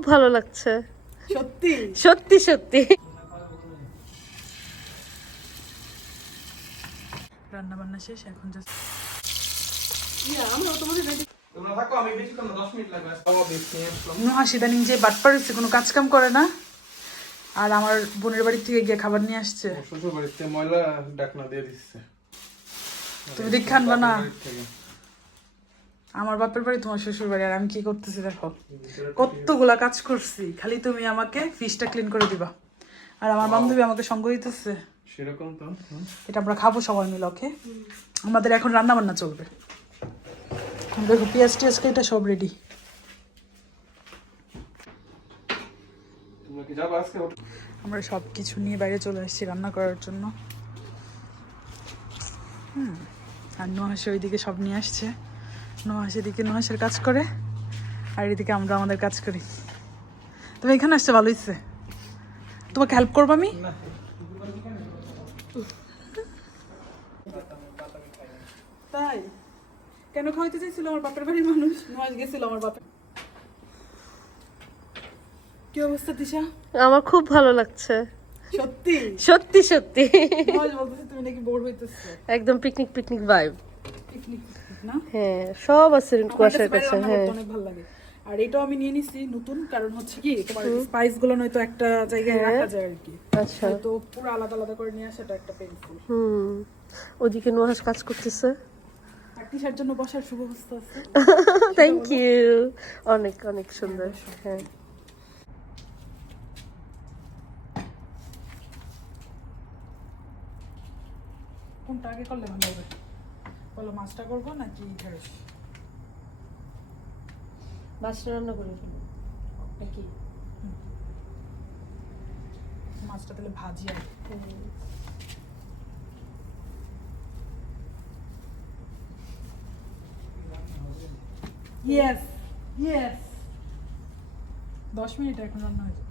খুব ভালো লাগছে। সত্যি? সত্যি সত্যি। রান্না বান্না শেষ এখন জাস্ট যে কোনো কাজ কাম করে না। আর আমার বোনের বাড়ি থেকে গিয়ে খাবার নিয়ে আসছে। শ্বশুর বাড়িতে ময়লা ডাকনা দিয়ে দিচ্ছে। তুমি দেখে আনবা না। আমার বাপের বাড়ি তোমার শ্বশুর বাড়ি আর আমি কি করতেছি দেখো? কতগুলা কাজ করছি খালি তুমি আমাকে ফিশটা ক্লিন করে দিবা। আর আমার বান্ধবী আমাকে সঙ্গ দিতেছে। সেরকম তো এটা আমরা খাব সবাই মিলে ওকে আমাদের এখন রান্না বান্না চলবে। দেখো পেঁয়াজ টিয়াজ এটা সব রেডি? আমরা সব কিছু নিয়ে বাইরে চলে এসেছি রান্না করার জন্য। হুম আর নোহাস ওইদিকে সব নিয়ে আসছে। নোহাস এদিকে নোহাসের কাজ করে আর এদিকে আমরা আমাদের কাজ করি। তুমি এখানে আসছে ভালো হয়েছে তোমাকে হেল্প করব আমি? তাই? কেন খাওয়াইতে চাইছিল আমার বাপের বাড়ির মানুষ? নোহাস গেছিল আমার বাপের। কি অবস্থা দিশা? আমার খুব ভালো লাগছে। সত্যি? সত্যি সত্যি। নোহাস তুমি নাকি বোর হইতেছো। একদম পিকনিক পিকনিক ভাইব হ্যাঁ সব আছে কুয়াশার কাছে হ্যাঁ। অনেক ভালো লাগে। আর এটাও আমি নিয়ে নিছি নতুন কারণ হচ্ছে কি তোমার স্পাইসগুলো নয়তো একটা জায়গায় হ্যাঁ। রাখা যায় আর কি। আচ্ছা। তো পুরো আলাদা আলাদা করে নিয়ে আসাটা একটা পেইনফুল হুম। ওদিকে নুহাস কাজ করতেছে। আর টিশার জন্য বসার সুব্যবস্থা আছে। থ্যাংক ইউ অনেক অনেক সুন্দর। হ্যাঁ। কোনটা আগে করলে ভালো হবে? বলো মাছটা করব নাকি ঢেঁড়স? মাছটা রান্না করে ফেলো নাকি? মাছটা তাহলে ভাজি আর ইয়েস ইয়েস দশ মিনিট এখন রান্না হয়ে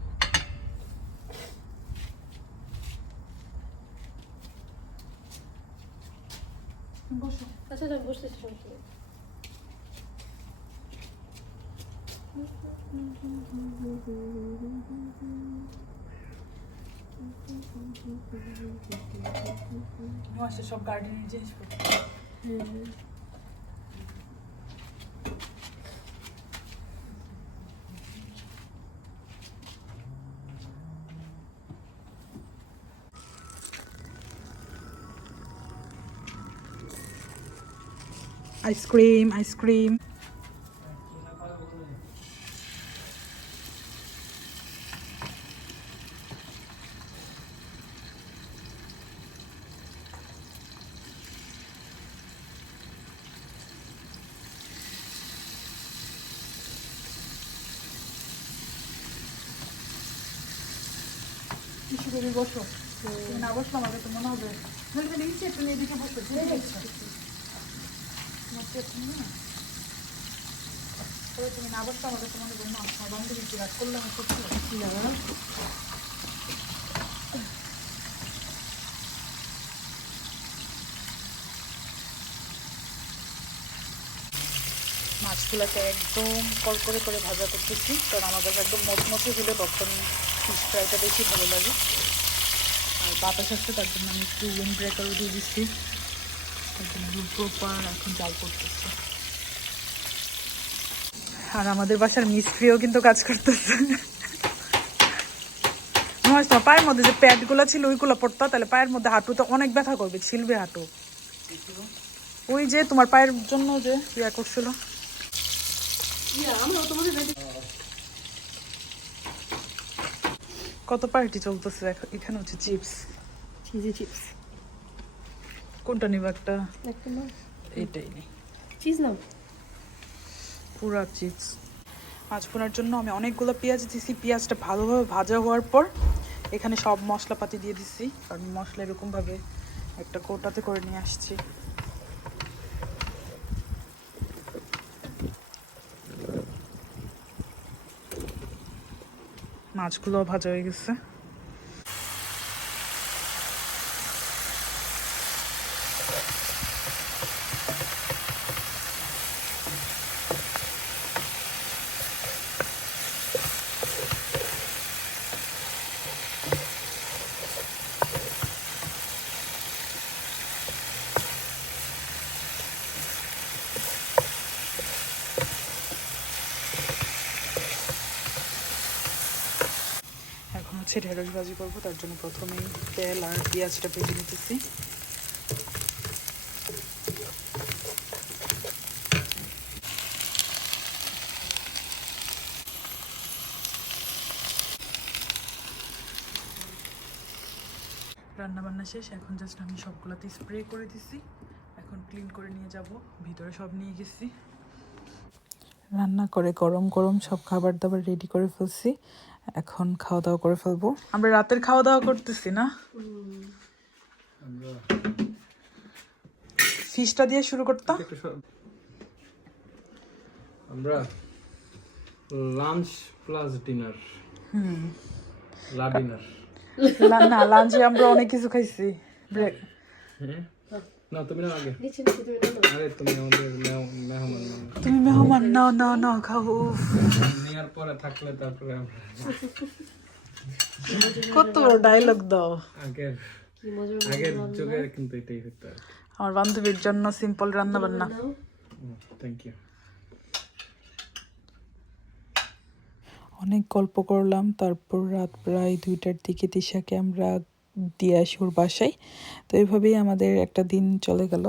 বসো। আচ্ছা আমি বসতেছি সমস্যা সব গার্ডেনের জিনিসপত্র। আইসক্রিম আইসক্রিম কিছু করে বসো। না বসল আমাকে তো মনে হবে। বলবে নিচে তুমি এদিকে বসো ঠিক আছে তোমার তো এখন না তবে মাছগুলোকে একদম কড়কড়ে করে করে ভাজা করতেছি, কারণ আমার কাছে একদম মচমচে হলে তখন ফিশ ফ্রাইটা বেশি ভালো লাগে। আর বাতাস আসছে, তার জন্য আমি একটু উইন্ড ব্রেকারও দিয়ে দিচ্ছি। আর আমাদের বাসার মিস্ত্রিও কিন্তু কাজ করতেছে। পায়ের মধ্যে যে প্যাডগুলো ছিল ওইগুলো পড়তো, তাহলে পায়ের মধ্যে হাঁটুতে অনেক ব্যথা করবে, ছিলবে হাঁটু। ওই যে তোমার পায়ের জন্য যে ইয়া করছিল। কত পার্টি চলতেছে এখন- এখানে হচ্ছে চিপস। চিপস। কোনটা নিব একটা? এইটাই নেই চিজ নাও। পুরা চিজ মাছ ভোনার জন্য আমি অনেকগুলো পেঁয়াজ দিছি। পেঁয়াজটা ভালোভাবে ভাজা হওয়ার পর এখানে সব মশলাপাতি দিয়ে দিছি। কারণ মশলা এরকমভাবে একটা কোটাতে করে নিয়ে আসছি। মাছগুলো ভাজা হয়ে গেছে। মাছের ঢেঁড়স ভাজি করব, তার জন্য প্রথমেই তেল আর পেঁয়াজটা ভেজে নিতেছি। রান্না বান্না শেষ, এখন জাস্ট আমি সবগুলোতে স্প্রে করে দিছি। এখন ক্লিন করে নিয়ে যাব, ভিতরে সব নিয়ে গেছি। রান্না করে গরম গরম সব খাবার দাবার রেডি করে ফেলছি। এখন খাওয়া দাওয়া করে ফেলব। আমরা রাতের খাওয়া দাওয়া করতেছি না? ফিশটা দিয়ে শুরু করতাম। আমরা লাঞ্চ প্লাস ডিনার। হুম। লা ডিনার। না লাঞ্চে আমরা অনেক কিছু খাইছি। ব্রেক হ্যাঁ? না তুমি না আগে। আরে তুমি আমাদের মেহ- মেহমান মানুষ। তুমি মেহমান নাও নাও নাও খাও উফ, নেওয়ার পরে থাকলে তারপরে আমরা কত ডায়লগ দাও। আগের আগের যুগের কিন্তু এটাই হতো আর আমার বান্ধবীর জন্য সিম্পল রান্না বান্না। থ্যাংক ইউ অনেক গল্প করলাম তারপর রাত প্রায় দুইটার দিকে তিশাকে আমরা দিয়ে আসি ওর বাসায়। তো এইভাবেই আমাদের একটা দিন চলে গেল।